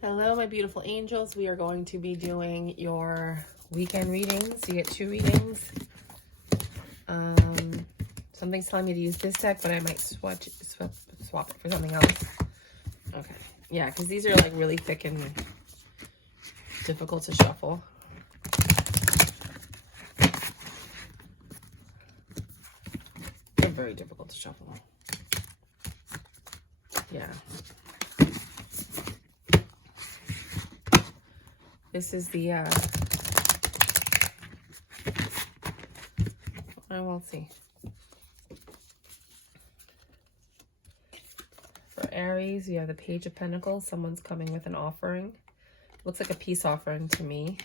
Hello, my beautiful angels. We are going to be doing your weekend readings. You get 2 readings. Something's telling me to use this deck, but I might swap it for something else. Okay. Yeah, because these are like really thick and difficult to shuffle. They're very difficult to shuffle. Yeah. This is the, I will see. For Aries, you have the Page of Pentacles. Someone's coming with an offering. Looks like a peace offering to me.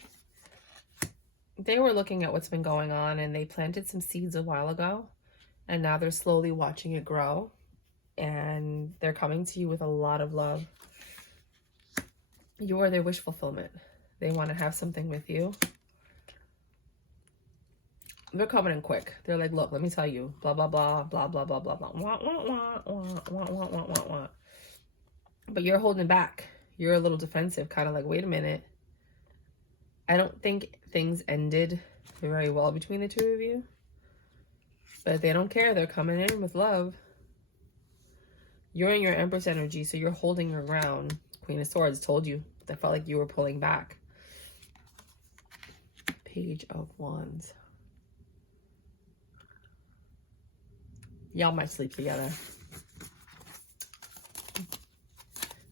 They were looking at what's been going on and they planted some seeds a while ago. And now they're slowly watching it grow. And they're coming to you with a lot of love. You are their wish fulfillment. They want to have something with you. They're coming in quick. They're like, look, let me tell you, blah, blah, blah, blah, blah, blah, blah, blah, wah, wah, wah, wah, wah, wah, wah, wah, wah. But you're holding back. You're a little defensive, kind of like, wait a minute. I don't think things ended very well between the two of you. But they don't care. They're coming in with love. You're in your Empress energy, so you're holding your ground. Queen of Swords told you. I felt like you were pulling back. Page of Wands. Y'all might sleep together.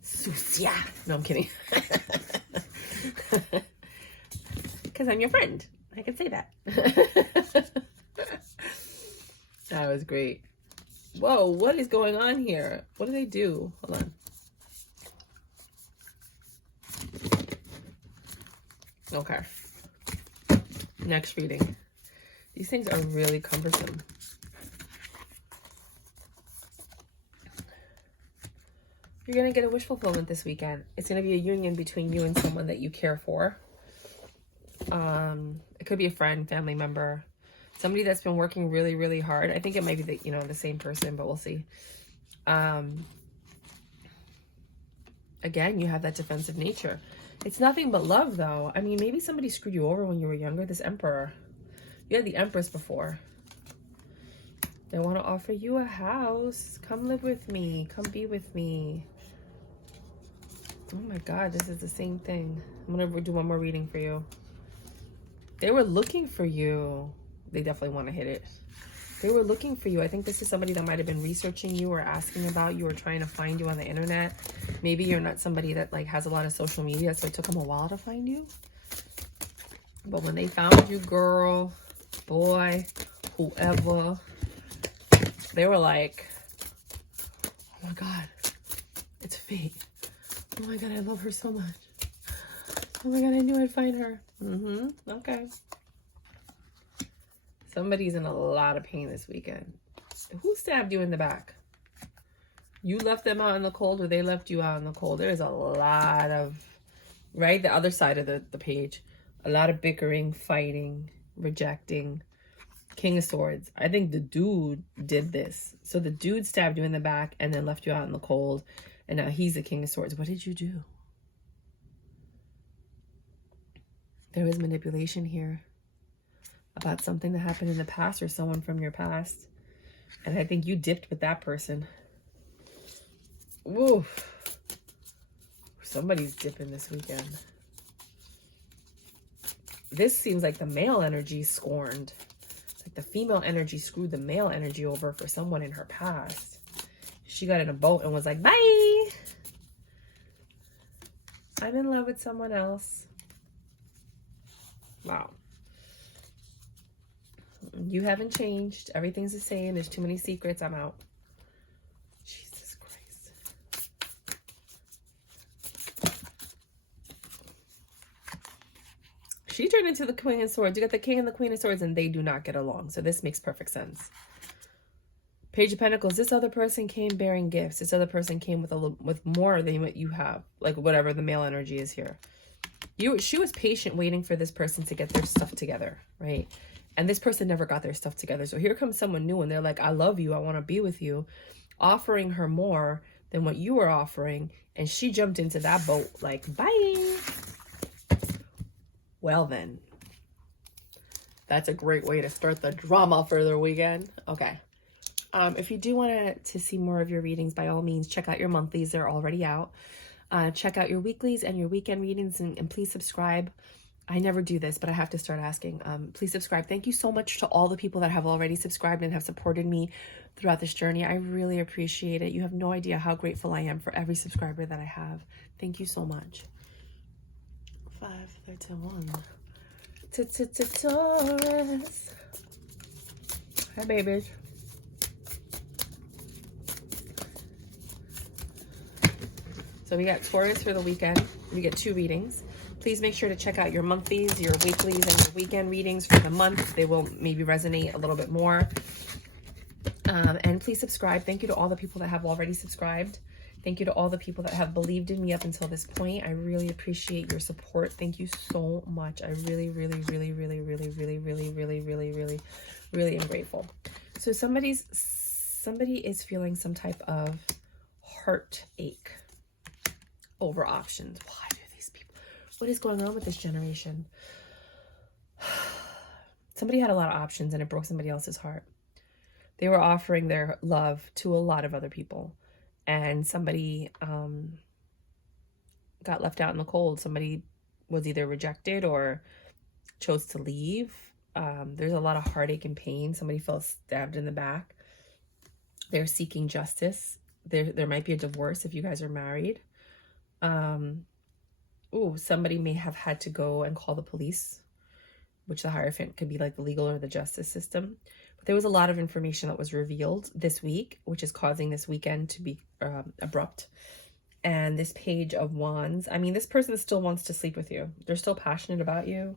Sucia. No, I'm kidding. Because I'm your friend. I can say that. That was great. Whoa, what is going on here? What do they do? Hold on. Okay. Next reading. These things are really cumbersome. You're going to get a wish fulfillment this weekend. It's going to be a union between you and someone that you care for. It could be a friend, family member, somebody that's been working really, really hard. I think it might be the same person, but we'll see. Again, you have that defensive nature. It's nothing but love, though. I mean, maybe somebody screwed you over when you were younger. This Emperor. You had the Empress before. They want to offer you a house. Come live with me. Come be with me. Oh my God, this is the same thing. I'm going to do one more reading for you. They were looking for you. They definitely want to hit it. They were looking for you. I think this is somebody that might have been researching you or asking about you or trying to find you on the internet. Maybe you're not somebody that has a lot of social media, so it took them a while to find you. But when they found you, girl, boy, whoever, they were like, oh my God, it's fate. Oh my God, I love her so much. Oh my God, I knew I'd find her. Okay. Somebody's in a lot of pain this weekend. Who stabbed you in the back? You left them out in the cold or they left you out in the cold? There's a lot of, right? The other side of the page. A lot of bickering, fighting, rejecting. King of Swords. I think the dude did this. So the dude stabbed you in the back and then left you out in the cold. And now he's the King of Swords. What did you do? There was manipulation here about something that happened in the past or someone from your past. And I think you dipped with that person. Woof. Somebody's dipping this weekend. This seems like the male energy scorned. Like the female energy screwed the male energy over for someone in her past. She got in a boat and was like, bye. I'm in love with someone else. Wow. You haven't changed. Everything's the same. There's too many secrets. I'm out. Jesus Christ. She turned into the Queen of Swords. You got the King and the Queen of Swords, and they do not get along. So this makes perfect sense. Page of Pentacles. This other person came bearing gifts. This other person came with more than what you have. Like whatever the male energy is here. She was patient waiting for this person to get their stuff together, right? And this person never got their stuff together. So here comes someone new and they're like, I love you. I want to be with you. Offering her more than what you were offering. And she jumped into that boat like, bye. Well then, that's a great way to start the drama for the weekend. Okay. If you do want to see more of your readings, by all means, check out your monthlies. They're already out. Check out your weeklies and your weekend readings, and please subscribe. I never do this, but I have to start asking. Please subscribe. Thank you so much to all the people that have already subscribed and have supported me throughout this journey. I really appreciate it. You have no idea how grateful I am for every subscriber that I have. Thank you so much. 5, 3, 2, 1. Taurus. Hi, babies. So we got Taurus for the weekend. We get 2 readings. Please make sure to check out your monthlies, your weeklies, and your weekend readings for the month. They will maybe resonate a little bit more. And please subscribe. Thank you to all the people that have already subscribed. Thank you to all the people that have believed in me up until this point. I really appreciate your support. Thank you so much. I really, really, really, really, really, really, really, really, really, really, really am grateful. So somebody is feeling some type of heartache over options. Why do these people? What is going on with this generation? Somebody had a lot of options and it broke somebody else's heart. They were offering their love to a lot of other people. And somebody got left out in the cold. Somebody was either rejected or chose to leave. There's a lot of heartache and pain. Somebody felt stabbed in the back. They're seeking justice. There might be a divorce if you guys are married. Somebody may have had to go and call the police, which the Hierophant could be like the legal or the justice system. But there was a lot of information that was revealed this week, which is causing this weekend to be abrupt. And this Page of Wands, I mean, this person still wants to sleep with you. They're still passionate about you.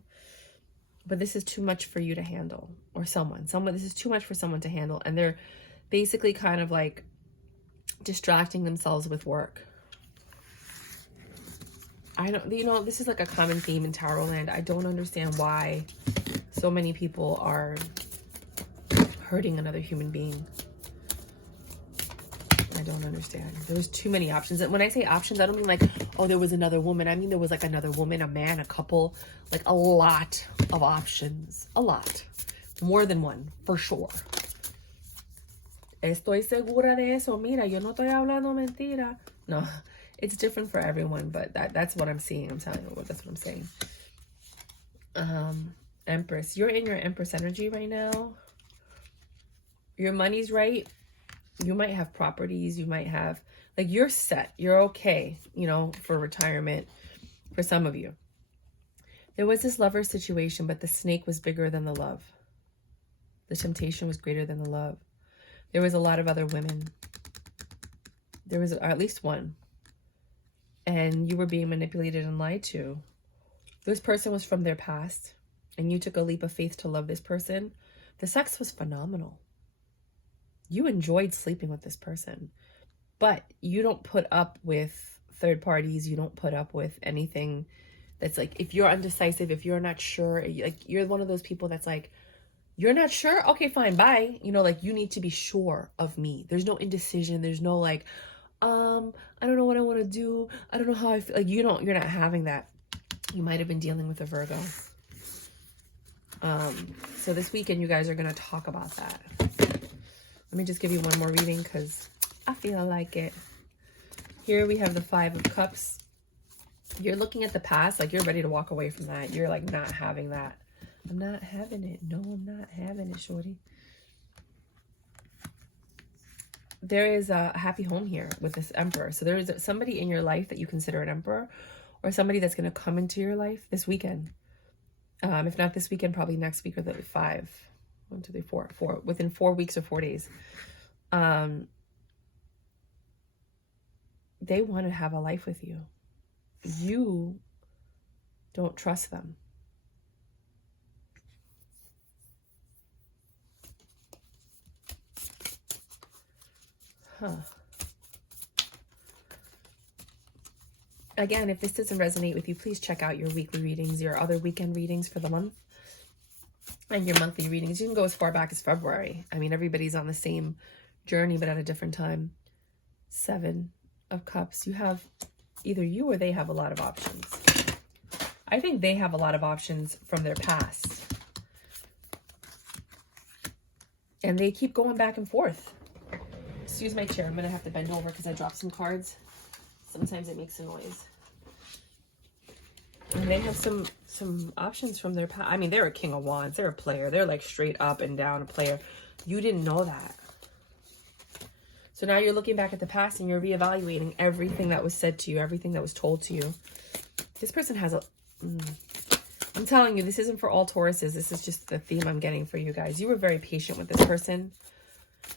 But this is too much for you to handle. Or someone, this is too much for someone to handle. And they're basically kind of like distracting themselves with work. I don't, this is like a common theme in tarot land. I don't understand why so many people are hurting another human being. I don't understand. There's too many options. And when I say options, I don't mean like, oh, there was another woman. I mean, there was like another woman, a man, a couple, like a lot of options. A lot. More than one, for sure. Estoy segura de eso. Mira, yo no estoy hablando mentira. No. It's different for everyone, but that's what I'm seeing. I'm telling you, that's what I'm saying. Empress. You're in your Empress energy right now. Your money's right. You might have properties. You might have, like, you're set. You're okay, for retirement for some of you. There was this lover situation, but the snake was bigger than the love. The temptation was greater than the love. There was a lot of other women. There was at least one. And you were being manipulated and lied to. This person was from their past, and you took a leap of faith to love this person. The sex was phenomenal. You enjoyed sleeping with this person, but you don't put up with third parties. You don't put up with anything that's like, if you're undecisive, if you're not sure, like you're one of those people that's like, you're not sure? Okay, fine, bye. Like you need to be sure of me. There's no indecision. There's no like, I don't know what I want to do. I don't know how I feel. Like you're not having that. You might have been dealing with a Virgo. So this weekend you guys are going to talk about that. Let me just give you one more reading because I feel like it. Here we have the 5 of Cups. You're looking at the past, like you're ready to walk away from that. You're like not having that. I'm not having it. No, I'm not having it, shorty. There is a happy home here with this Emperor. So there is somebody in your life that you consider an Emperor, or somebody that's going to come into your life this weekend. If not this weekend, probably next week or the 5. 1, 2, 3, 4. Within 4 weeks or 4 days. They want to have a life with you. You don't trust them. Again, if this doesn't resonate with you, please check out your weekly readings, your other weekend readings for the month, and your monthly readings. You can go as far back as February. I mean, everybody's on the same journey, but at a different time. 7 of Cups. You have either you or they have a lot of options. I think they have a lot of options from their past. And they keep going back and forth. Excuse my chair. I'm going to have to bend over because I dropped some cards. Sometimes it makes a noise. And they have some options from their past. I mean, they're a King of Wands. They're a player. They're like straight up and down a player. You didn't know that. So now you're looking back at the past and you're reevaluating everything that was said to you, everything that was told to you. This person has a... I'm telling you, this isn't for all Tauruses. This is just the theme I'm getting for you guys. You were very patient with this person.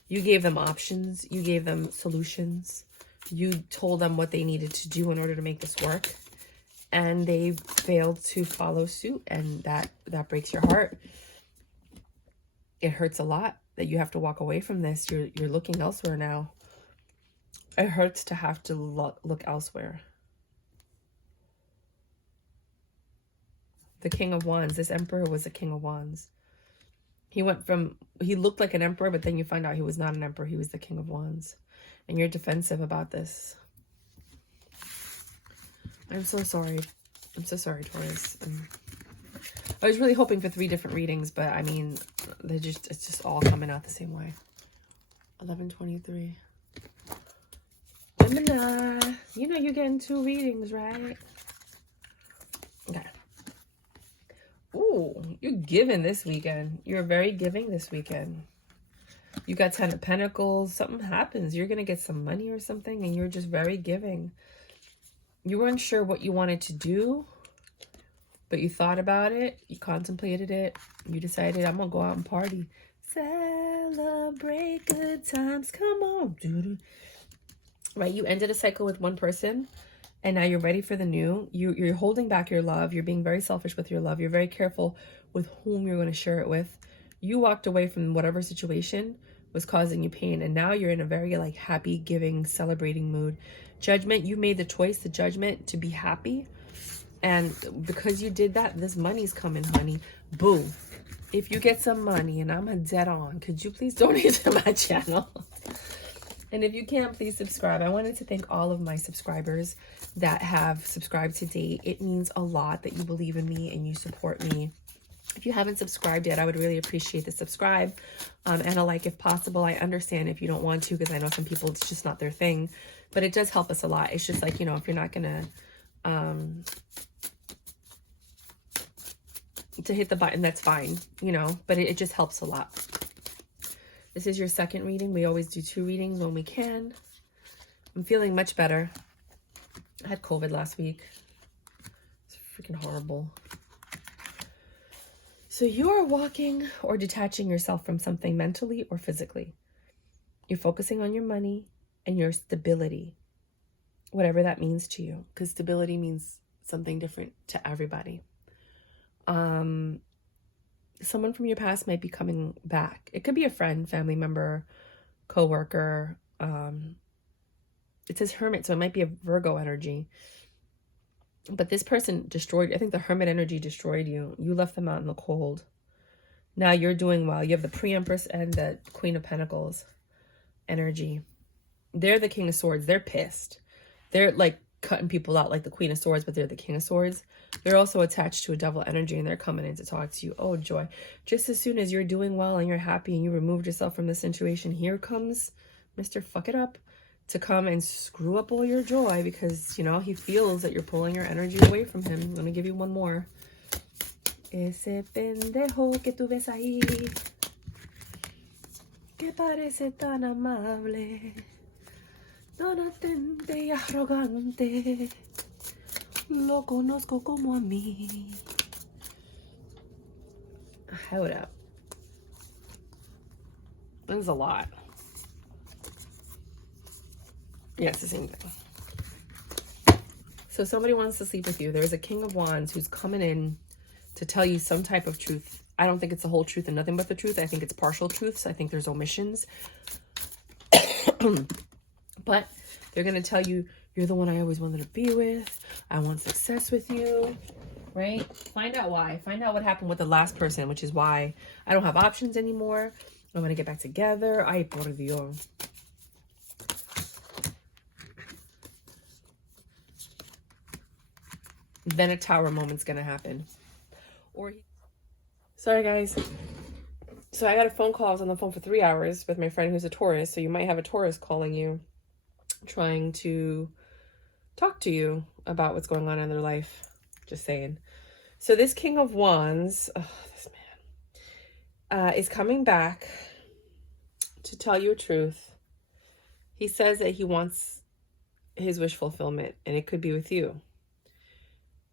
You gave them options. You gave them solutions. You told them what they needed to do in order to make this work. And they failed to follow suit. And that breaks your heart. It hurts a lot that you have to walk away from this. You're looking elsewhere now. It hurts to have to look elsewhere. The King of Wands. This Emperor was a King of Wands. He looked like an emperor, but then you find out he was not an emperor. He was the King of Wands. And you're defensive about this. I'm so sorry. I'm so sorry, Taurus. I was really hoping for 3 different readings, but I mean, it's just all coming out the same way. 11:23. Gemini. You know you're getting 2 readings, right? Okay. Ooh, you're giving this weekend. You're very giving this weekend. You got 10 of Pentacles. Something happens. You're going to get some money or something, and you're just very giving. You weren't sure what you wanted to do, but you thought about it. You contemplated it. You decided, I'm going to go out and party. Celebrate good times. Come on. Right? You ended a cycle with one person, and now you're ready for the new. You're holding back your love. You're being very selfish with your love. You're very careful with whom you're going to share it with. You walked away from whatever situation was causing you pain, and now you're in a very like happy, giving, celebrating mood. Judgment, you made the choice, the judgment, to be happy. And because you did that, this money's coming, honey. Boo. If you get some money, and I'm a dead on, could you please donate to my channel? And if you can, please subscribe. I wanted to thank all of my subscribers that have subscribed to date. It means a lot that you believe in me and you support me. If you haven't subscribed yet, I would really appreciate the subscribe and a like if possible. I understand if you don't want to, because I know some people, it's just not their thing. But it does help us a lot. It's just like, you know, if you're not going to hit the button, that's fine, you know. But it just helps a lot. This is your second reading. We always do 2 readings when we can. I'm feeling much better. I had COVID last week. It's freaking horrible. So you are walking or detaching yourself from something mentally or physically. You're focusing on your money and your stability, whatever that means to you, because stability means something different to everybody. Someone from your past might be coming back. It could be a friend, family member, co-worker. It says Hermit, so it might be a Virgo energy. But this person destroyed, I think the Hermit energy destroyed you. You left them out in the cold. Now you're doing well. You have the Pre-Empress and the Queen of Pentacles energy. They're the King of Swords. They're pissed. They're like cutting people out like the Queen of Swords, but they're the King of Swords. They're also attached to a Devil energy, and they're coming in to talk to you. Oh, joy. Just as soon as you're doing well and you're happy and you removed yourself from the situation, here comes Mr. Fuck It Up to come and screw up all your joy, because, you know, he feels that you're pulling your energy away from him. Let me give you one more. Ese pendejo que tú ves ahí, que parece tan amable, tan atente y arrogante, lo conozco como a mí. Hold up. There's a lot. Yeah, it's the same thing. So somebody wants to sleep with you. There's a King of Wands who's coming in to tell you some type of truth. I don't think it's the whole truth and nothing but the truth. I think it's partial truths. I think there's omissions. But they're going to tell you, you're the one I always wanted to be with. I want success with you. Right? Find out why. Find out what happened with the last person, which is why I don't have options anymore. I'm going to get back together. Ay, por Dios. then a Tower moment's going to happen. Sorry, guys. So I got a phone call. I was on the phone for 3 hours with my friend who's a Taurus. So you might have a Taurus calling you, trying to talk to you about what's going on in their life. Just saying. So this King of Wands, this man, is coming back to tell you a truth. He says that he wants his wish fulfillment, and it could be with you.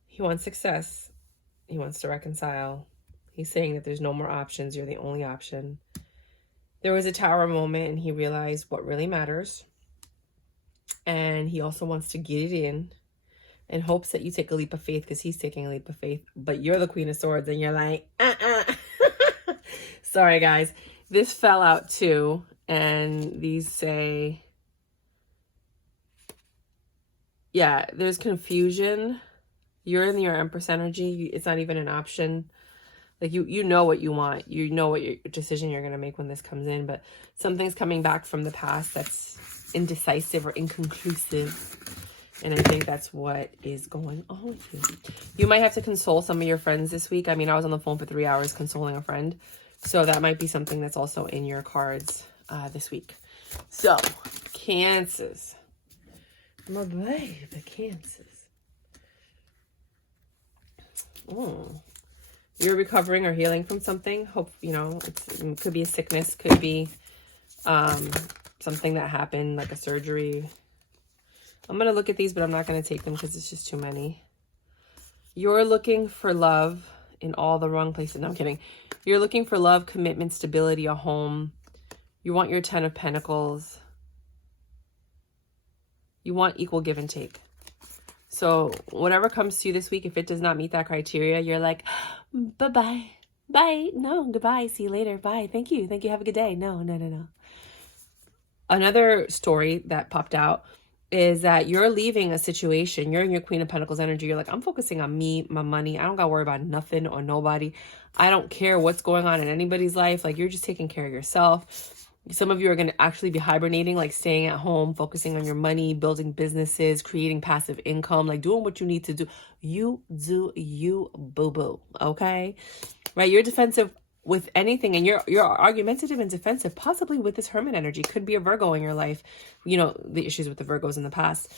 He wants success. He wants to reconcile. He's saying that there's no more options. You're the only option. There was a Tower moment, and he realized what really matters. And he also wants to get it in and hopes that you take a leap of faith, because he's taking a leap of faith. But you're the Queen of Swords, and you're like, Sorry, guys. This fell out too. And these say, yeah, there's confusion. You're in your Empress energy. It's not even an option. Like you know what you want. You know what your decision you're going to make when this comes in. But something's coming back from the past that's indecisive or inconclusive. And I think that's what is going on with you. You might have to console some of your friends this week. I mean, I was on the phone for 3 hours consoling a friend. So that might be something that's also in your cards this week. So, Cancers. My baby, Cancers. You're recovering or healing from something. Hope, you know, it could be a sickness, could be something that happened, like a surgery. I'm going to look at these, but I'm not going to take them because it's just too many. You're looking for love in all the wrong places. No, I'm kidding. You're looking for love, commitment, stability, a home. You want your 10 of Pentacles. You want equal give and take. So whatever comes to you this week, if it does not meet that criteria, you're like, bye-bye. Bye. No, goodbye. See you later. Bye. Thank you. Thank you. Have a good day. No. Another story that popped out is that you're leaving a situation. You're in your Queen of Pentacles energy. You're like, I'm focusing on me, my money. I don't got to worry about nothing or nobody. I don't care what's going on in anybody's life. Like, you're just taking care of yourself. Some of you are going to actually be hibernating, like staying at home, focusing on your money, building businesses, creating passive income, like doing what you need to do. You do you, boo-boo, okay? Right? You're defensive with anything, and you're argumentative and defensive, possibly with this Hermit energy. Could be a Virgo in your life. You know, the issues with the Virgos in the past.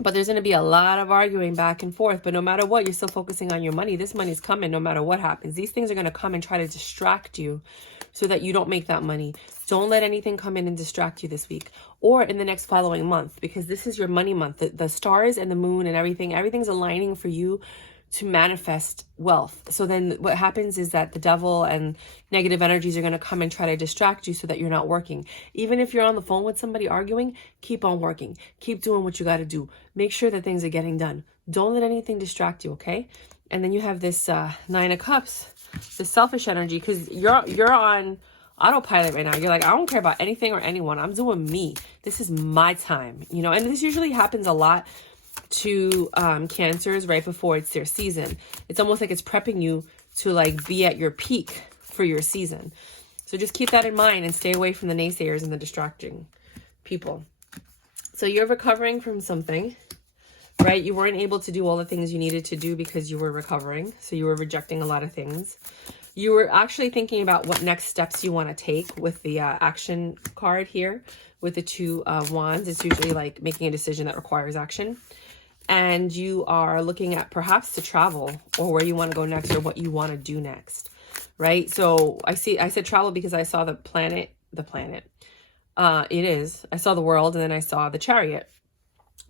But there's going to be a lot of arguing back and forth. But no matter what, you're still focusing on your money. This money's coming no matter what happens. These things are going to come and try to distract you so that you don't make that money. Don't let anything come in and distract you this week or in the next following month, because this is your money month. The stars and the moon and everything's aligning for you to manifest wealth. So then what happens is that the devil and negative energies are going to come and try to distract you so that you're not working. Even if you're on the phone with somebody arguing, keep on working. Keep doing what you got to do. Make sure that things are getting done. Don't let anything distract you, okay? And then you have this 9 of Cups, the selfish energy, because you're on autopilot right now. You're like, I don't care about anything or anyone. I'm doing me. This is my time, you know? And this usually happens a lot to Cancers right before it's their season. It's almost like it's prepping you to like be at your peak for your season. So just keep that in mind and stay away from the naysayers and the distracting people. So you're recovering from something, right? You weren't able to do all the things you needed to do because you were recovering. So you were rejecting a lot of things. You were actually thinking about what next steps you want to take with the action card here with the 2 of Wands. It's usually like making a decision that requires action. And you are looking at perhaps to travel or where you want to go next or what you want to do next, right? So I said travel because I saw the planet. I saw the world, and then I saw the Chariot.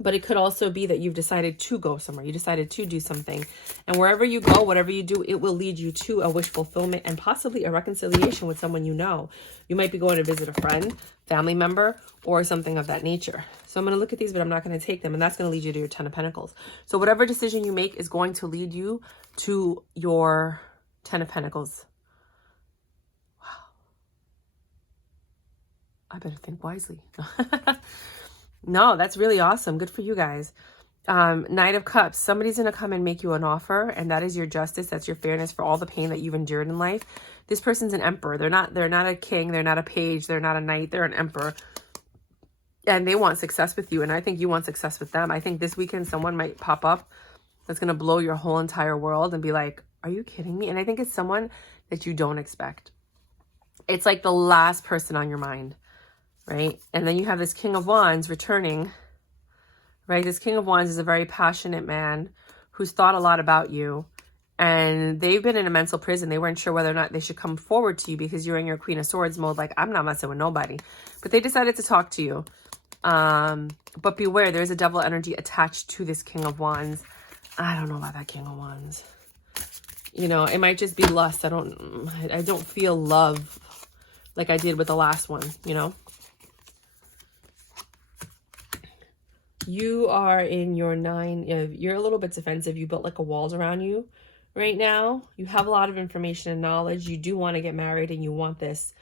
But it could also be that you've decided to go somewhere. You decided to do something. And wherever you go, whatever you do, it will lead you to a wish fulfillment and possibly a reconciliation with someone you know. You might be going to visit a friend, family member, or something of that nature. So I'm going to look at these, but I'm not going to take them. And that's going to lead you to your 10 of Pentacles. So whatever decision you make is going to lead you to your 10 of Pentacles. Wow. I better think wisely. No, that's really awesome. Good for you guys. Knight of Cups. Somebody's going to come and make you an offer, and that is your justice. That's your fairness for all the pain that you've endured in life. This person's an emperor. They're not a king. They're not a page. They're not a knight. They're an emperor. And they want success with you, and I think you want success with them. I think this weekend someone might pop up that's going to blow your whole entire world and be like, are you kidding me? And I think it's someone that you don't expect. It's like the last person on your mind, right? And then you have this King of Wands returning, right? This King of Wands is a very passionate man who's thought a lot about you. And they've been in a mental prison. They weren't sure whether or not they should come forward to you because you're in your Queen of Swords mode. Like, I'm not messing with nobody. But they decided to talk to you. But beware, there's a devil energy attached to this King of Wands. I don't know about that King of Wands. You know, it might just be lust. I don't feel love like I did with the last one, you know. You are in your 9, you're a little bit defensive. You built like a walls around you right now. You have a lot of information and knowledge. You do want to get married and you want this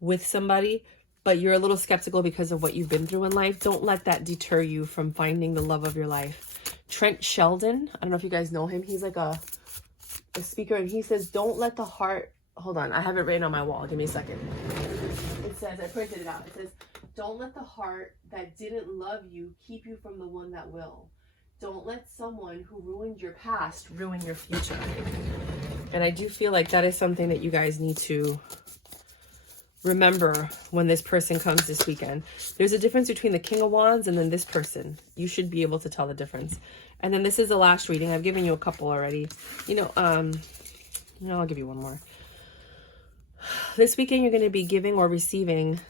with somebody, but you're a little skeptical because of what you've been through in life. Don't let that deter you from finding the love of your life. Trent Sheldon, I don't know if you guys know him. He's like a speaker, and he says, don't let the heart, hold on, I have it written on my wall. Give me a second. It says, I printed it out. It says, don't let the heart that didn't love you keep you from the one that will. Don't let someone who ruined your past ruin your future. And I do feel like that is something that you guys need to remember when this person comes this weekend. There's a difference between the King of Wands and then this person. You should be able to tell the difference. And then this is the last reading. I've given you a couple already. I'll give you one more. This weekend, you're going to be giving or receiving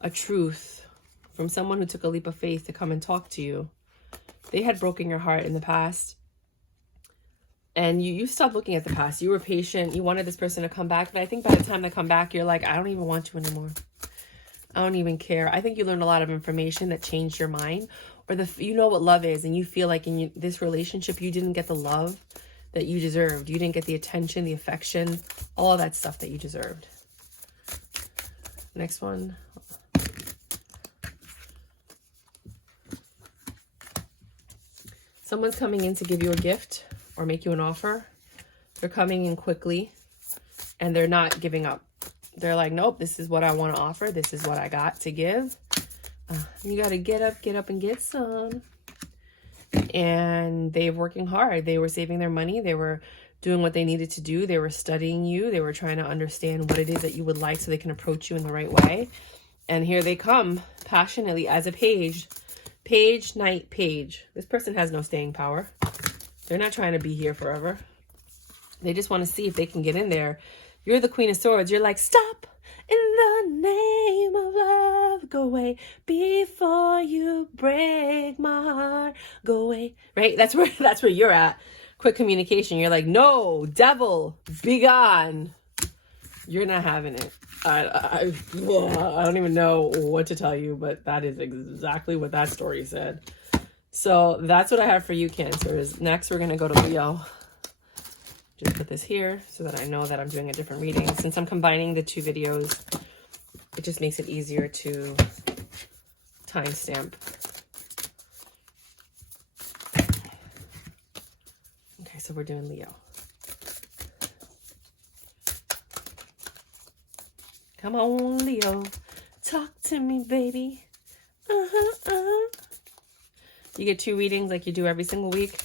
a truth from someone who took a leap of faith to come and talk to you. They had broken your heart in the past. And you stopped looking at the past. You were patient. You wanted this person to come back. But I think by the time they come back, you're like, I don't even want you anymore. I don't even care. I think you learned a lot of information that changed your mind. Or you know what love is. And you feel like in this relationship, you didn't get the love that you deserved. You didn't get the attention, the affection, all of that stuff that you deserved. Next one. Someone's coming in to give you a gift or make you an offer. They're coming in quickly and they're not giving up. They're like, nope, this is what I want to offer. This is what I got to give. You got to get up and get some. And they're working hard. They were saving their money. They were doing what they needed to do. They were studying you. They were trying to understand what it is that you would like so they can approach you in the right way. And here they come passionately as a page. Page, knight, page. This person has no staying power. They're not trying to be here forever. They just want to see if they can get in there. You're the Queen of Swords. You're like, stop in the name of love. Go away before you break my heart. Go away. Right? That's where you're at. Quick communication. You're like, no, devil, be gone. You're not having it. I don't even know what to tell you, but that is exactly what that story said. So that's what I have for you, Cancers. Next, we're going to go to Leo. Just put this here so that I know that I'm doing a different reading. Since I'm combining the two videos, it just makes it easier to timestamp. Okay, so we're doing Leo. Come on, Leo. Talk to me, baby. You get 2 readings like you do every single week.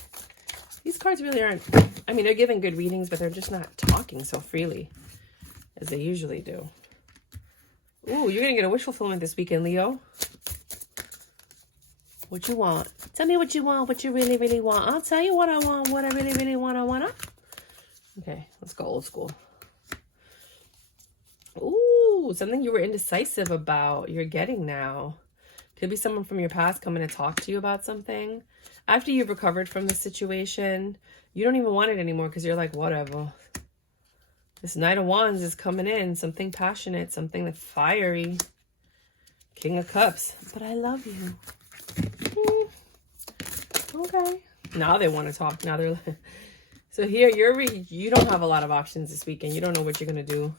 These cards really aren't, I mean, they're giving good readings, but they're just not talking so freely as they usually do. Ooh, you're going to get a wish fulfillment this weekend, Leo. What you want? Tell me what you want, what you really, really want. I'll tell you what I want, what I really, really want. I want to. Okay, let's go old school. Ooh, something you were indecisive about, you're getting now. Could be someone from your past coming to talk to you about something. After you've recovered from the situation, you don't even want it anymore because you're like, whatever. This Knight of Wands is coming in. Something passionate, something that's fiery. King of Cups. But I love you. Okay. Now they want to talk. Now they're like... So here, you don't have a lot of options this weekend. You don't know what you're going to do.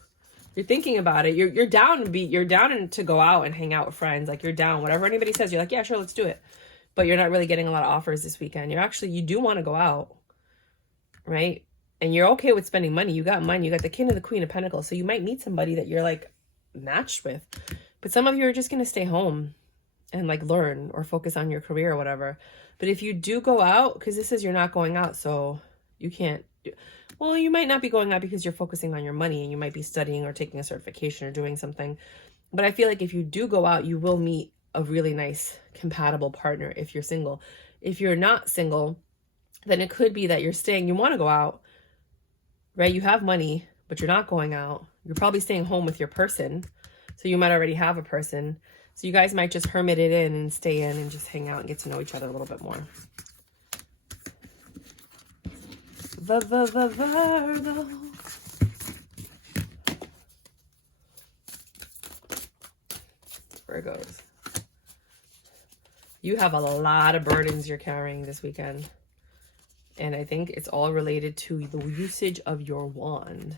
You're thinking about it. You're down to go out and hang out with friends. Like, you're down. Whatever anybody says, you're like, yeah, sure, let's do it. But you're not really getting a lot of offers this weekend. You do want to go out, right? And you're okay with spending money. You got money. You got the King and the Queen of Pentacles. So you might meet somebody that you're like matched with. But some of you are just going to stay home and like learn or focus on your career or whatever. But if you do go out, because this is you're not going out, so you can't do, well, you might not be going out because you're focusing on your money and you might be studying or taking a certification or doing something. But I feel like if you do go out, you will meet a really nice compatible partner if you're single. If you're not single, then it could be that you're staying, you want to go out, right? You have money, but you're not going out. You're probably staying home with your person. So you might already have a person. So you guys might just hermit it in and stay in and just hang out and get to know each other a little bit more. Virgo. Virgos. You have a lot of burdens you're carrying this weekend. And I think it's all related to the usage of your wand.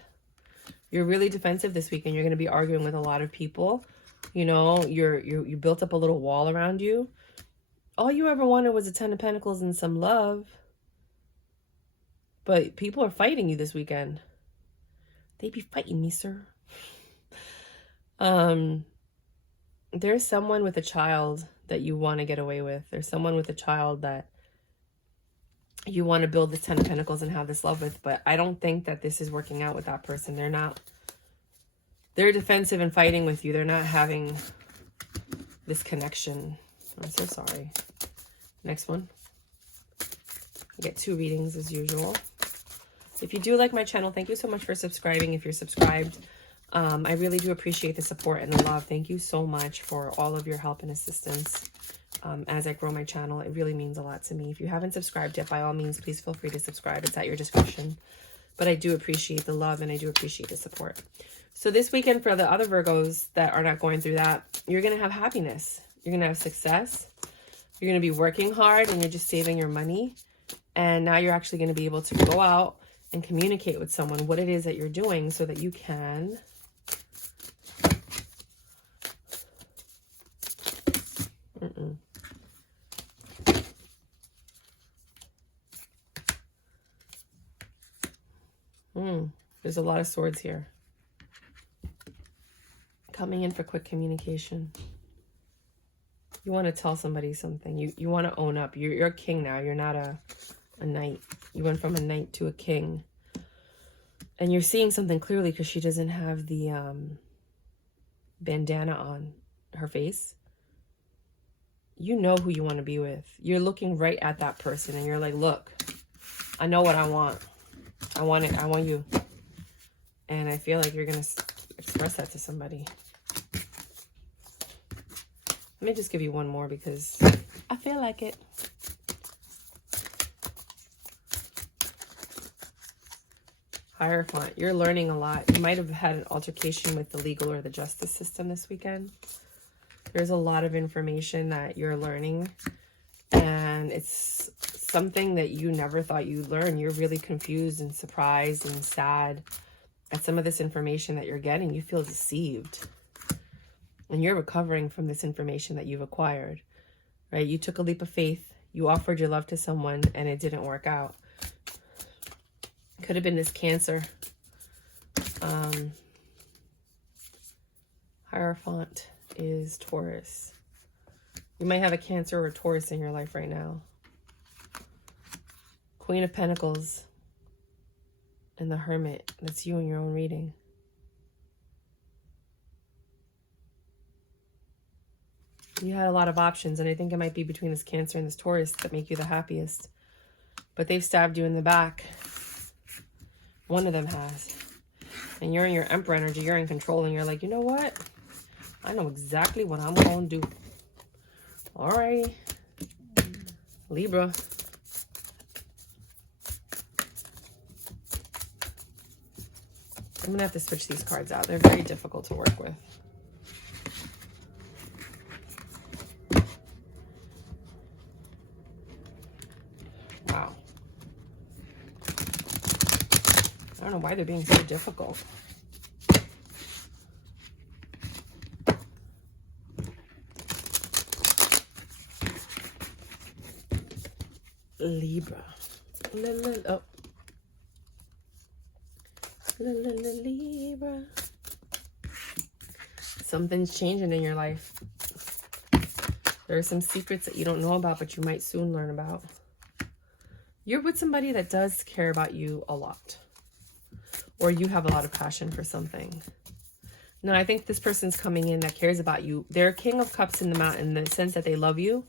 You're really defensive this weekend. You're going to be arguing with a lot of people. You know, you built up a little wall around you. All you ever wanted was a 10 of Pentacles and some love. But people are fighting you this weekend. They be fighting me, sir. There's someone with a child that you want to get away with. There's someone with a child that you want to build this 10 of Pentacles and have this love with, but I don't think that this is working out with that person. They're defensive and fighting with you. They're not having this connection. I'm so sorry. Next one. I get 2 readings as usual. If you do like my channel, thank you so much for subscribing. If you're subscribed, I really do appreciate the support and the love. Thank you so much for all of your help and assistance. As I grow my channel, it really means a lot to me. If you haven't subscribed yet, by all means, please feel free to subscribe. It's at your discretion. But I do appreciate the love and I do appreciate the support. So this weekend, for the other Virgos that are not going through that, you're going to have happiness. You're going to have success. You're going to be working hard and you're just saving your money. And now you're actually going to be able to go out and communicate with someone what it is that you're doing so that you can... There's a lot of swords here. Coming in for quick communication. You want to tell somebody something. You want to own up. You're a king now. You're not a knight. You went from a knight to a king. And you're seeing something clearly because she doesn't have the bandana on her face. You know who you want to be with. You're looking right at that person and you're like, look, I know what I want. I want it. I want you. And I feel like you're going to express that to somebody. Let me just give you one more because I feel like it. Hierophant, you're learning a lot. You might have had an altercation with the legal or the justice system this weekend. There's a lot of information that you're learning. And it's something that you never thought you'd learn. You're really confused and surprised and sad at some of this information that you're getting. You feel deceived. And you're recovering from this information that you've acquired, right? You took a leap of faith. You offered your love to someone and it didn't work out. Could have been this Cancer. Hierophant is Taurus. You might have a Cancer or a Taurus in your life right now. Queen of Pentacles and the Hermit. That's you in your own reading. You had a lot of options, and I think it might be between this Cancer and this Taurus that make you the happiest. But they've stabbed you in the back. One of them has. And you're in your Emperor energy. You're in control, and you're like, you know what? I know exactly what I'm going to do. All right. Libra. I'm going to have to switch these cards out. They're very difficult to work with. Wow. I don't know why they're being so difficult. Libra. Oh. Libra. Something's changing in your life. There are some secrets that you don't know about, but you might soon learn about. You're with somebody that does care about you a lot. Or you have a lot of passion for something. Now, I think this person's coming in that cares about you. They're a King of Cups in the sense that they love you.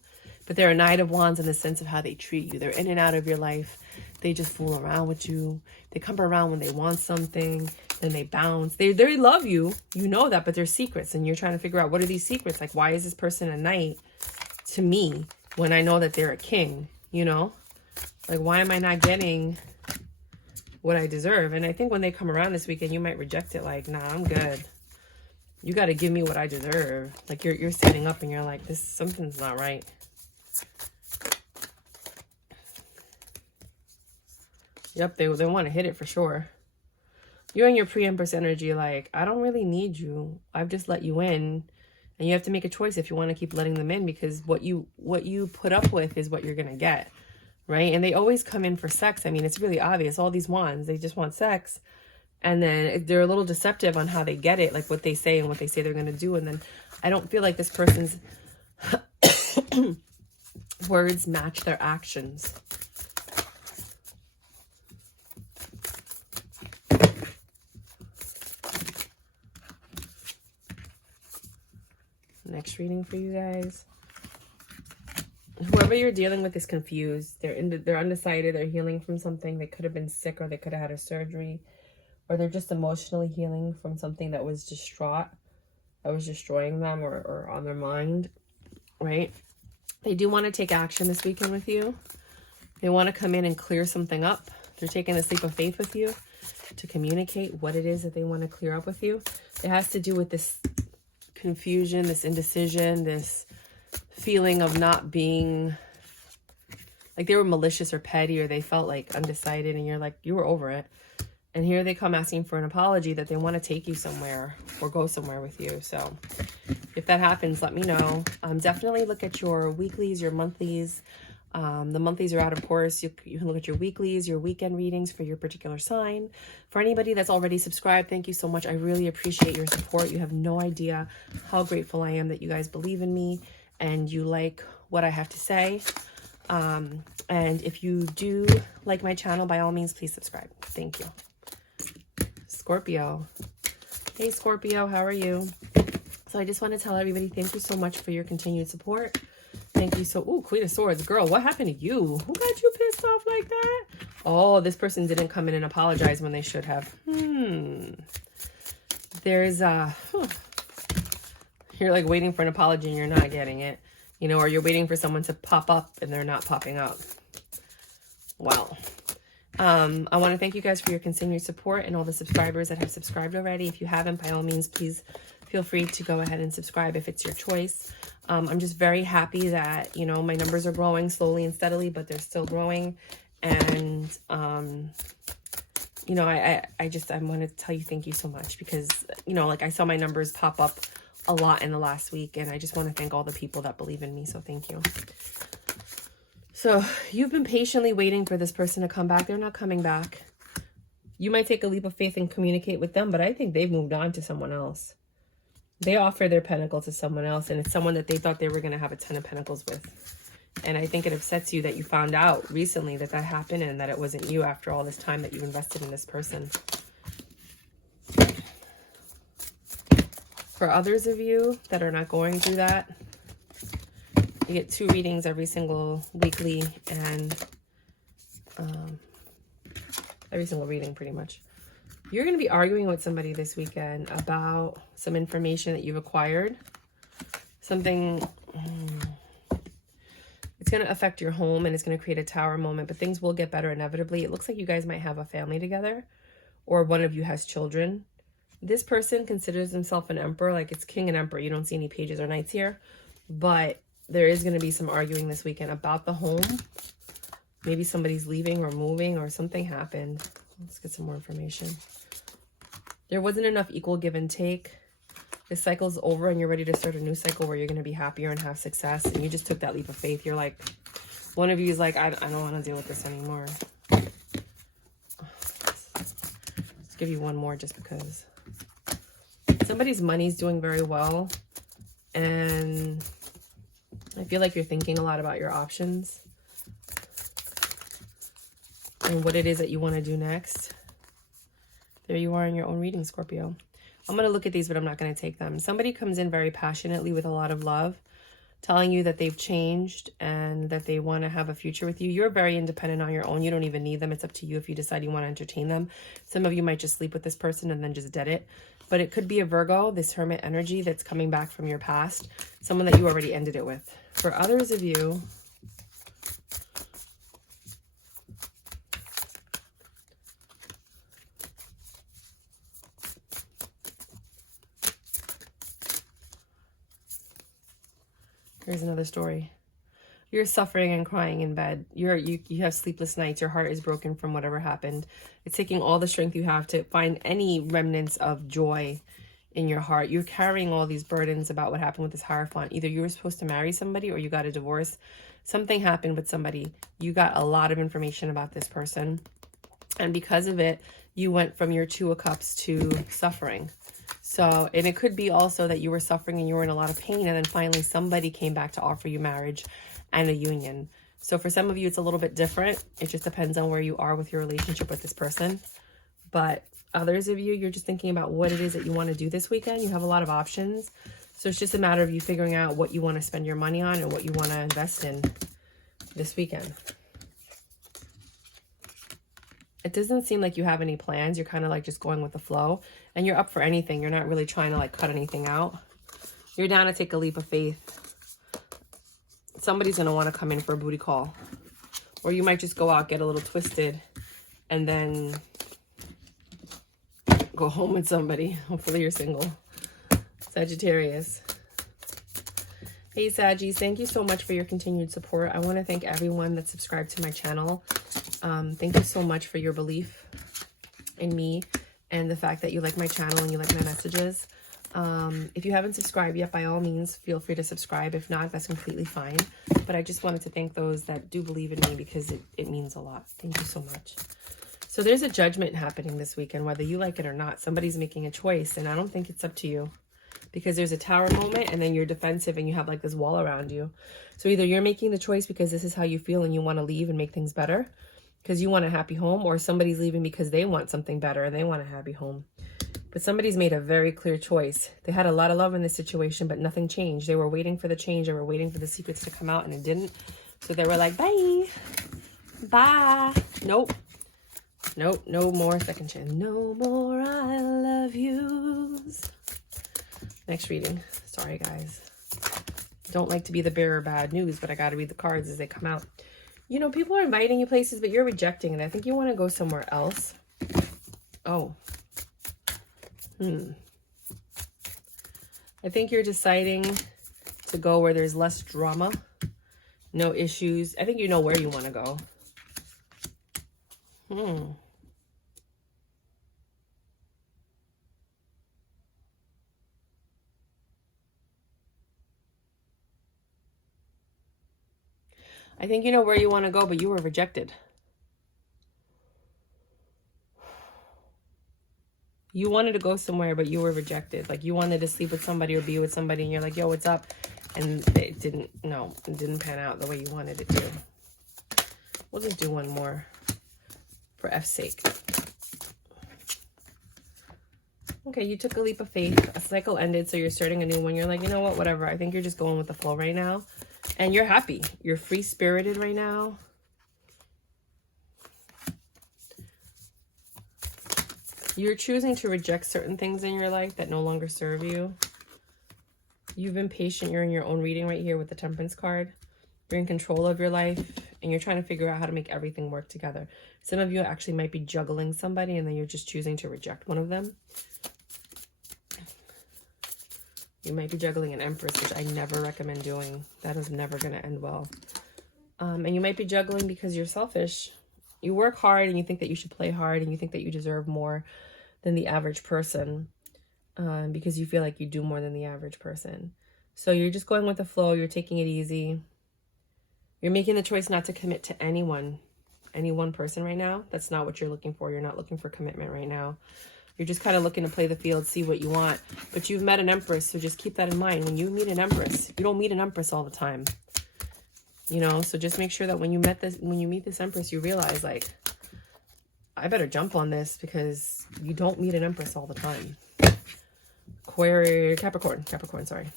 But they're a Knight of Wands in the sense of how they treat you. They're in and out of your life. They just fool around with you. They come around when they want something. Then they bounce. They love you. You know that, but they're secrets. And you're trying to figure out, what are these secrets? Like, why is this person a knight to me when I know that they're a king? You know? Like, why am I not getting what I deserve? And I think when they come around this weekend, you might reject it. Like, nah, I'm good. You got to give me what I deserve. Like, you're standing up and you're like, something's not right. Yep, they want to hit it for sure. You're in your pre-Empress energy, like, I don't really need you. I've just let you in. And you have to make a choice if you want to keep letting them in, because what you put up with is what you're going to get, right? And they always come in for sex. I mean, it's really obvious. All these wands, they just want sex. And then they're a little deceptive on how they get it, like what they say and what they say they're going to do. And then I don't feel like this person's words match their actions. Next reading for you guys. Whoever you're dealing with is confused. They're undecided. They're healing from something. They could have been sick, or they could have had a surgery, or they're just emotionally healing from something that was distraught, that was destroying them or on their mind, right? They do want to take action this weekend with you. They want to come in and clear something up. They're taking a leap of faith with you to communicate what it is that they want to clear up with you. It has to do with this confusion, this indecision, this feeling of not being, like they were malicious or petty, or they felt like undecided, and you're like, you were over it. And here they come asking for an apology, that they want to take you somewhere or go somewhere with you. So if that happens, let me know. Definitely look at your weeklies, your monthlies. The monthlies are out, of course. You can look at your weeklies, your weekend readings for your particular sign. For anybody that's already subscribed, thank you so much. I really appreciate your support. You have no idea how grateful I am that you guys believe in me and you like what I have to say. And if you do like my channel, by all means, please subscribe. Thank you. Scorpio. Hey, Scorpio, how are you? So I just want to tell everybody, thank you so much for your continued support. Thank you so... Ooh, Queen of Swords. Girl, what happened to you? Who got you pissed off like that? Oh, this person didn't come in and apologize when they should have. There's you're like waiting for an apology and you're not getting it. You know, or you're waiting for someone to pop up and they're not popping up. Wow. I want to thank you guys for your continued support and all the subscribers that have subscribed already. If you haven't, by all means, please feel free to go ahead and subscribe if it's your choice. I'm just very happy that, you know, my numbers are growing slowly and steadily, but they're still growing. And, you know, I want to tell you thank you so much because, you know, like I saw my numbers pop up a lot in the last week, and I just want to thank all the people that believe in me. So thank you. So you've been patiently waiting for this person to come back. They're not coming back. You might take a leap of faith and communicate with them, but I think they've moved on to someone else. They offer their pentacle to someone else, and it's someone that they thought they were going to have a ton of pentacles with. And I think it upsets you that you found out recently that that happened and that it wasn't you after all this time that you invested in this person. For others of you that are not going through that, you get 2 readings every single weekly and every single reading pretty much. You're going to be arguing with somebody this weekend about some information that you've acquired. Something, it's going to affect your home and it's going to create a tower moment, but things will get better inevitably. It looks like you guys might have a family together, or one of you has children. This person considers himself an emperor, like it's king and emperor. You don't see any pages or knights here, but there is going to be some arguing this weekend about the home. Maybe somebody's leaving or moving or something happened. Let's get some more information. There wasn't enough equal give and take. This cycle's over and you're ready to start a new cycle where you're going to be happier and have success. And you just took that leap of faith. You're like, one of you is like, I don't want to deal with this anymore. Let's give you one more just because. Somebody's money's doing very well. And I I feel like you're thinking a lot about your options and what it is that you want to do next. There you are in your own reading, Scorpio. I'm going to look at these, but I'm not going to take them. Somebody comes in very passionately with a lot of love, telling you that they've changed and that they want to have a future with you. You're very independent on your own. You don't even need them. It's up to you if you decide you want to entertain them. Some of you might just sleep with this person and then just dead it. But it could be a Virgo, this hermit energy that's coming back from your past. Someone that you already ended it with. For others of you, here's another story. You're suffering and crying in bed. You have sleepless nights. Your heart is broken from whatever happened. It's taking all the strength you have to find any remnants of joy in your heart. You're carrying all these burdens about what happened with this Hierophant. Either you were supposed to marry somebody or you got a divorce. Something happened with somebody. You got a lot of information about this person. And because of it, you went from your Two of Cups to suffering. So, and it could be also that you were suffering and you were in a lot of pain, and then finally somebody came back to offer you marriage and a union. So for some of you, it's a little bit different. It just depends on where you are with your relationship with this person. But others of you, you're just thinking about what it is that you want to do this weekend. You have a lot of options. So it's just a matter of you figuring out what you want to spend your money on and what you want to invest in this weekend. It doesn't seem like you have any plans. You're kind of like just going with the flow, and you're up for anything. You're not really trying to like cut anything out. You're down to take a leap of faith. Somebody's going to want to come in for a booty call, or you might just go out, get a little twisted, and then go home with somebody. Hopefully you're single. Sagittarius. Hey Saggies, thank you so much for your continued support. I want to thank everyone that subscribed to my channel. Thank you so much for your belief in me and the fact that you like my channel and you like my messages. If you haven't subscribed yet, by all means, feel free to subscribe. If not, that's completely fine. But I just wanted to thank those that do believe in me because it means a lot. Thank you so much. So there's a judgment happening this weekend, whether you like it or not. Somebody's making a choice, and I don't think it's up to you. Because there's a tower moment, and then you're defensive, and you have like this wall around you. So either you're making the choice because this is how you feel and you want to leave and make things better, because you want a happy home, or somebody's leaving because they want something better and they want a happy home. But somebody's made a very clear choice. They had a lot of love in this situation, but nothing changed. They were waiting for the change. They were waiting for the secrets to come out, and it didn't. So they were like, bye. Bye. Nope. Nope. No more second chance. No more I love yous. Next reading. Sorry, guys. Don't like to be the bearer of bad news, but I got to read the cards as they come out. You know, people are inviting you places, but you're rejecting it. I think you want to go somewhere else. Oh. I think you're deciding to go where there's less drama, no issues. I think you know where you want to go. I think you know where you want to go, but you were rejected. You wanted to go somewhere, but you were rejected. Like you wanted to sleep with somebody or be with somebody, and you're like, yo, what's up? And it didn't pan out the way you wanted it to. We'll just do one more for F's sake. Okay, you took a leap of faith. A cycle ended, so you're starting a new one. You're like, you know what, whatever. I think you're just going with the flow right now. And you're happy. You're free-spirited right now. You're choosing to reject certain things in your life that no longer serve you. You've been patient. You're in your own reading right here with the Temperance card. You're in control of your life, and you're trying to figure out how to make everything work together. Some of you actually might be juggling somebody, and then you're just choosing to reject one of them. You might be juggling an Empress, which I never recommend doing. That is never going to end well. And you might be juggling because you're selfish. You work hard and you think that you should play hard, and you think that you deserve more than the average person because you feel like you do more than the average person. So you're just going with the flow. You're taking it easy. You're making the choice not to commit to any one person right now. That's not what you're looking for. You're not looking for commitment right now. You're just kind of looking to play the field, see what you want. But you've met an Empress, so just keep that in mind. When you meet an Empress, you don't meet an Empress all the time. you know? So just make sure that when you meet this Empress, you realize, like, I better jump on this, because you don't meet an Empress all the time. Capricorn, sorry.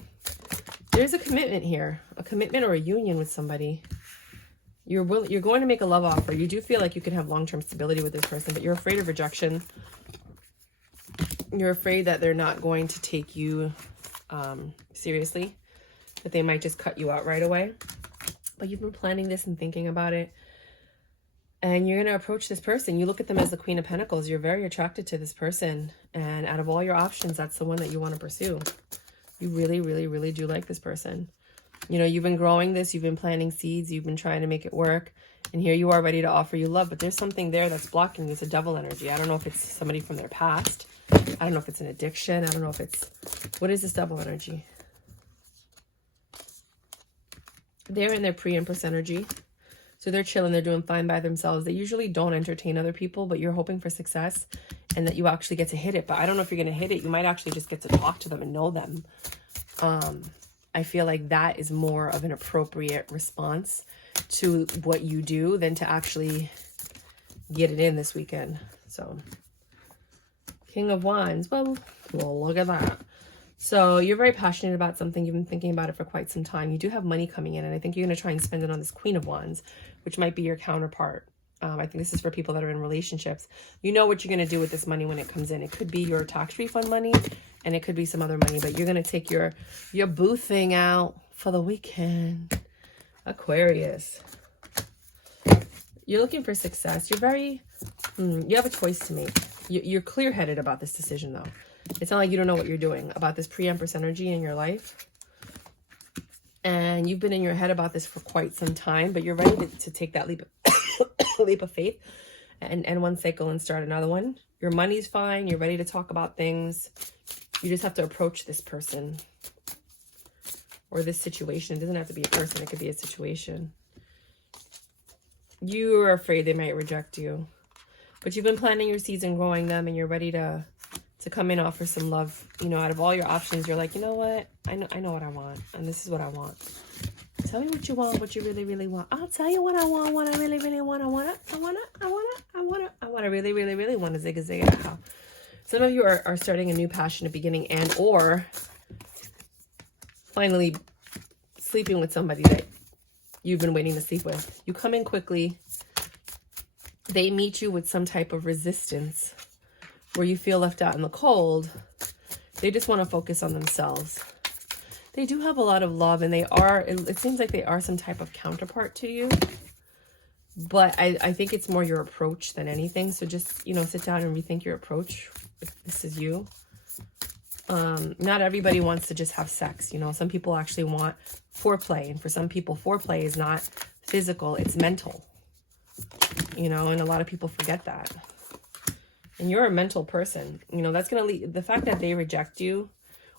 There's a commitment here, a commitment or a union with somebody. You're going to make a love offer. You do feel like you can have long-term stability with this person, but you're afraid of rejection. You're afraid that they're not going to take you seriously, that they might just cut you out right away. But you've been planning this and thinking about it. And you're going to approach this person. You look at them as the Queen of Pentacles. You're very attracted to this person. And out of all your options, that's the one that you want to pursue. You really, really, really do like this person. You know, you've been growing this. You've been planting seeds. You've been trying to make it work. And here you are ready to offer you love. But there's something there that's blocking you. It's a devil energy. I don't know if it's somebody from their past. I don't know if it's an addiction. I don't know if it's... What is this devil energy? They're in their pre-Empress energy. So they're chilling. They're doing fine by themselves. They usually don't entertain other people, but you're hoping for success and that you actually get to hit it. But I don't know if you're going to hit it. You might actually just get to talk to them and know them. I feel like that is more of an appropriate response to what you do than to actually get it in this weekend. So, King of Wands. Well, look at that. So you're very passionate about something. You've been thinking about it for quite some time. You do have money coming in, and I think you're going to try and spend it on this Queen of Wands, which might be your counterpart. I think this is for people that are in relationships. You know what you're going to do with this money when it comes in. It could be your tax refund money, and it could be some other money, but you're going to take your boo thing out for the weekend. Aquarius. You're looking for success. You're very, you have a choice to make. You're clear-headed about this decision, though. It's not like you don't know what you're doing about this pre-Empress energy in your life. And you've been in your head about this for quite some time, but you're ready to take that leap of faith and end one cycle and start another one. Your money's fine. You're ready to talk about things. You just have to approach this person or this situation. It doesn't have to be a person. It could be a situation. You're afraid they might reject you, but you've been planting your seeds and growing them, and you're ready to come in, offer some love. You know, out of all your options, you're like, you know what? I know what I want, and this is what I want. Tell me what you want, what you really, really want. I'll tell you what I want, what I really, really want. I really, really, really want to zig a zig out. Some of you are starting a new passionate beginning, and or finally sleeping with somebody that you've been waiting to sleep with. You come in quickly. They meet you with some type of resistance where you feel left out in the cold. They just want to focus on themselves. They do have a lot of love, and it seems like they are some type of counterpart to you. But I think it's more your approach than anything. So just, you know, sit down and rethink your approach if this is you. Not everybody wants to just have sex. You know, some people actually want foreplay. And for some people, foreplay is not physical, it's mental. You know, and a lot of people forget that. And you're a mental person. You know, that's going to lead, the fact that they reject you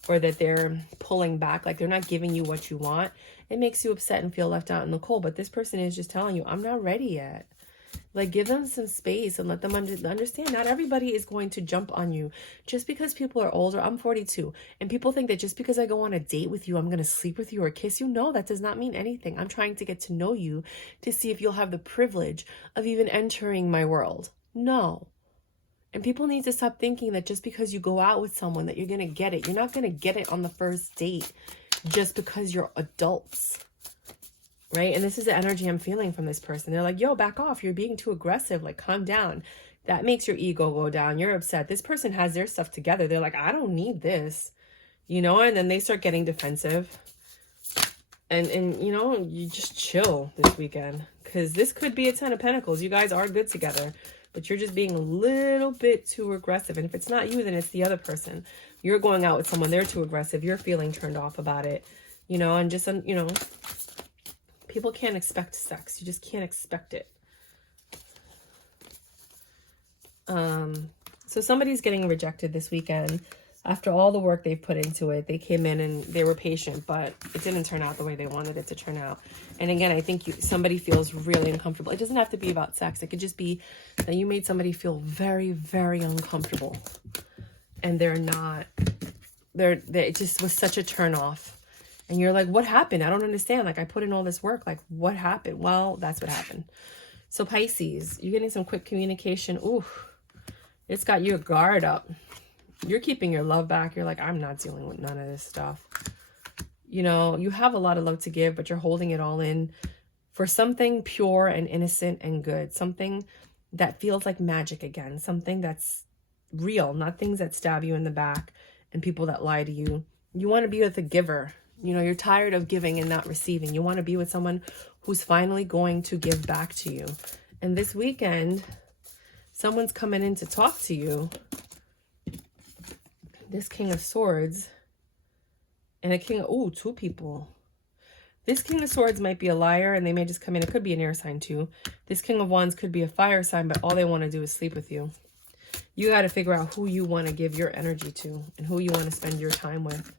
or that they're pulling back, like they're not giving you what you want, it makes you upset and feel left out in the cold. But this person is just telling you, I'm not ready yet. Like, give them some space and let them understand. Not everybody is going to jump on you. Just because people are older, I'm 42, and people think that just because I go on a date with you, I'm going to sleep with you or kiss you. No, that does not mean anything. I'm trying to get to know you to see if you'll have the privilege of even entering my world. No. And people need to stop thinking that just because you go out with someone that you're going to get it. You're not going to get it on the first date just because you're adults. Right? And this is the energy I'm feeling from this person. They're like, yo, back off. You're being too aggressive. Like, calm down. That makes your ego go down. You're upset. This person has their stuff together. They're like, I don't need this. You know? And then they start getting defensive. And you know, you just chill this weekend. Because this could be a 10 of Pentacles. You guys are good together. But you're just being a little bit too aggressive. And if it's not you, then it's the other person. You're going out with someone. They're too aggressive. You're feeling turned off about it. You know? And just, you know... People can't expect sex. You just can't expect it. So somebody's getting rejected this weekend. After all the work they've put into it, they came in and they were patient, but it didn't turn out the way they wanted it to turn out. And again, I think somebody feels really uncomfortable. It doesn't have to be about sex. It could just be that you made somebody feel very, very uncomfortable. And it just was such a turn off. And you're like, what happened? I don't understand. Like, I put in all this work. Like, what happened? Well, that's what happened. So Pisces, you're getting some quick communication. Ooh, it's got your guard up. You're keeping your love back. You're like, I'm not dealing with none of this stuff. You know, you have a lot of love to give, but you're holding it all in for something pure and innocent and good. Something that feels like magic again. Something that's real, not things that stab you in the back and people that lie to you. You want to be with a giver. You know, you're tired of giving and not receiving. You want to be with someone who's finally going to give back to you. And this weekend, someone's coming in to talk to you. This King of Swords and a King of, ooh, two people. This King of Swords might be a liar and they may just come in. It could be an air sign too. This King of Wands could be a fire sign, but all they want to do is sleep with you. You got to figure out who you want to give your energy to and who you want to spend your time with.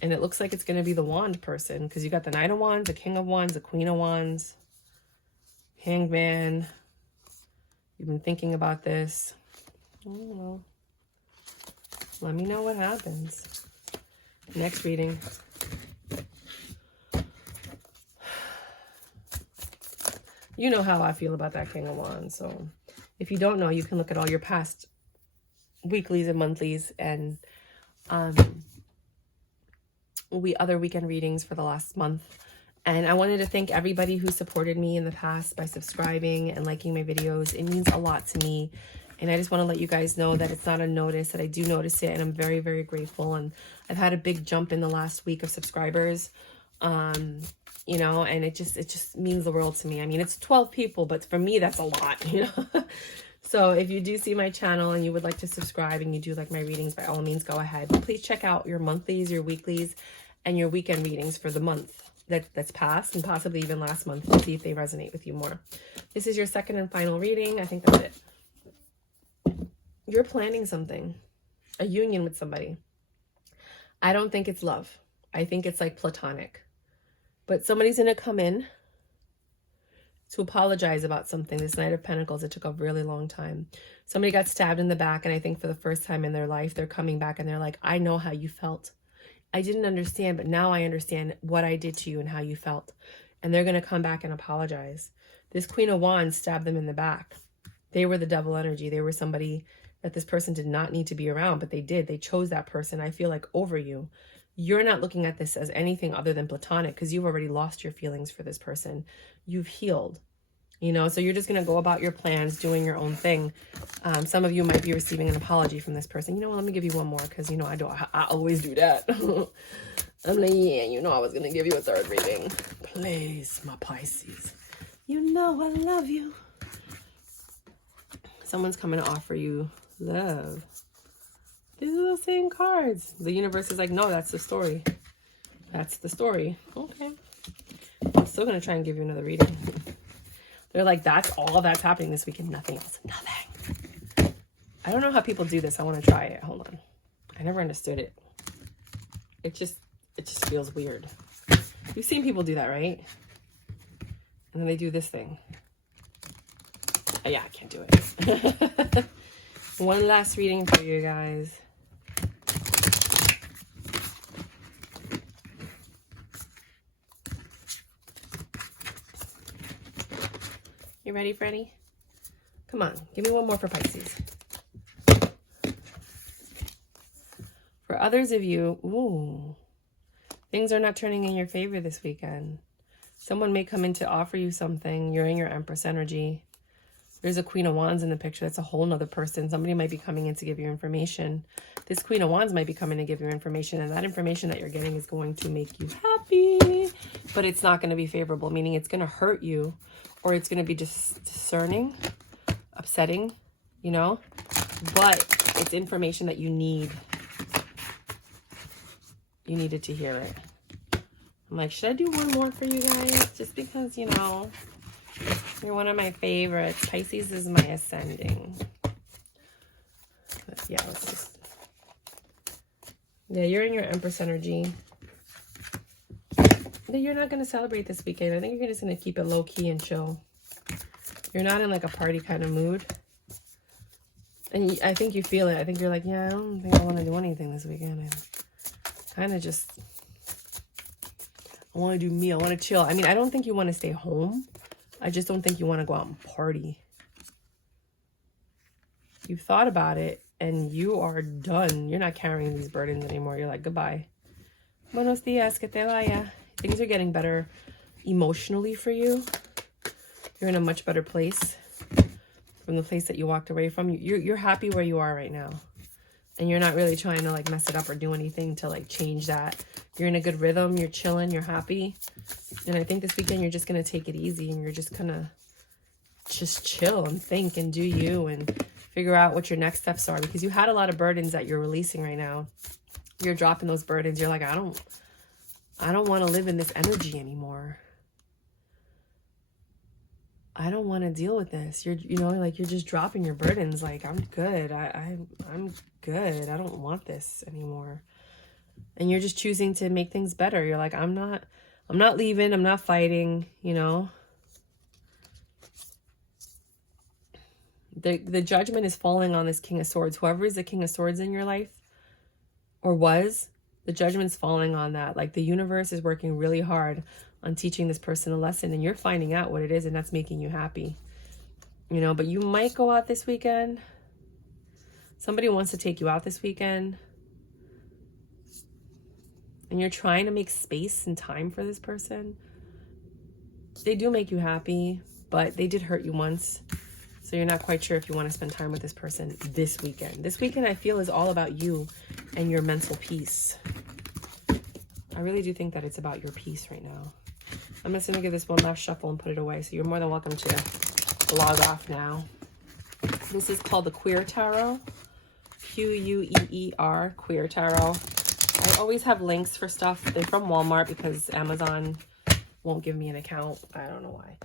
And it looks like it's going to be the wand person because you got the Knight of Wands, the King of Wands, the Queen of Wands, Hangman. You've been thinking about this. I don't know. Let me know what happens. Next reading. You know how I feel about that King of Wands. So if you don't know, you can look at all your past weeklies and monthlies and other weekend readings for the last month. And I wanted to thank everybody who supported me in the past by subscribing and liking my videos. It means a lot to me. And I just want to let you guys know that it's not unnoticed, that I do notice it. And I'm very, very grateful. And I've had a big jump in the last week of subscribers. You know, and it just means the world to me. I mean, it's 12 people, but for me, that's a lot, you know. So if you do see my channel and you would like to subscribe and you do like my readings, by all means, go ahead. But please check out your monthlies, your weeklies, and your weekend readings for the month that's passed and possibly even last month to see if they resonate with you more. This is your second and final reading. I think that's it. You're planning something, a union with somebody. I don't think it's love. I think it's like platonic. But somebody's going to come in to apologize about something. This Knight of Pentacles, it took a really long time. Somebody got stabbed in the back, and I think for the first time in their life, they're coming back and they're like, I know how you felt. I didn't understand, but now I understand what I did to you and how you felt. And they're going to come back and apologize. This Queen of Wands stabbed them in the back. They were the double energy. They were somebody that this person did not need to be around, but they did. They chose that person, I feel like, over you. You're not looking at this as anything other than platonic because you've already lost your feelings for this person. You've healed, you know, so you're just going to go about your plans, doing your own thing. Some of you might be receiving an apology from this person. You know what? Let me give you one more because, you know, I always do that. I'm like, yeah, you know, I was going to give you a third reading. Please, my Pisces. You know I love you. Someone's coming to offer you love. These are the same cards. The universe is like, no, that's the story. That's the story. Okay. I'm still going to try and give you another reading. They're like, that's all that's happening this weekend. Nothing else. Nothing. I don't know how people do this. I want to try it. Hold on. I never understood it. It just feels weird. You've seen people do that, right? And then they do this thing. Oh, yeah, I can't do it. One last reading for you guys. You ready, Freddie? Come on, give me one more for Pisces. For others of you, ooh, things are not turning in your favor this weekend. Someone may come in to offer you something. You're in your Empress energy. There's a Queen of Wands in the picture. That's a whole nother person. Somebody might be coming in to give you information. This Queen of Wands might be coming to give you information, and that information that you're getting is going to make you happy, but it's not going to be favorable, meaning it's going to hurt you, or it's going to be just discerning, upsetting, you know, but it's information that you need. You needed to hear it. I'm like, should I do one more for you guys? Just because, you know, you're one of my favorites. Pisces is my ascending. But yeah, let's just... Yeah, you're in your Empress energy. You're not going to celebrate this weekend. I think you're just going to keep it low-key and chill. You're not in like a party kind of mood. And I think you feel it. I think you're like, yeah, I don't think I want to do anything this weekend. I kind of just I want to do me. I want to chill. I mean, I don't think you want to stay home. I just don't think you want to go out and party. You've thought about it and you are done. You're not carrying these burdens anymore. You're like, goodbye. Buenos dias, que te vaya. Things are getting better emotionally for you. You're in a much better place from the place that you walked away from. You're happy where you are right now. And you're not really trying to like mess it up or do anything to like change that. You're in a good rhythm. You're chilling. You're happy. And I think this weekend you're just going to take it easy and you're just going to just chill and think and do you and figure out what your next steps are, because you had a lot of burdens that you're releasing right now. You're dropping those burdens. You're like, I don't want to live in this energy anymore. I don't want to deal with this. You're just dropping your burdens. Like, I'm good. I'm good. I don't want this anymore. And you're just choosing to make things better. You're like, I'm not leaving. I'm not fighting, you know. The judgment is falling on this King of Swords. Whoever is the King of Swords in your life, or was, the judgment's falling on that. Like, the universe is working really hard on teaching this person a lesson, and you're finding out what it is, and that's making you happy. You know, but you might go out this weekend. Somebody wants to take you out this weekend. And you're trying to make space and time for this person. They do make you happy, but they did hurt you once. So you're not quite sure if you want to spend time with this person this weekend. This weekend, I feel, is all about you and your mental peace. I really do think that it's about your peace right now. I'm just going to give this one last shuffle and put it away. So you're more than welcome to log off now. This is called the Queer Tarot. Queer, Queer Tarot. I always have links for stuff. They're from Walmart because Amazon won't give me an account. I don't know why.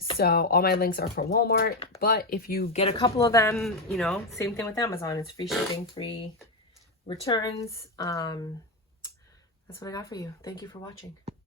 So all my links are for Walmart. But if you get a couple of them, you know, same thing with Amazon. It's free shipping, free returns. That's what I got for you. Thank you for watching.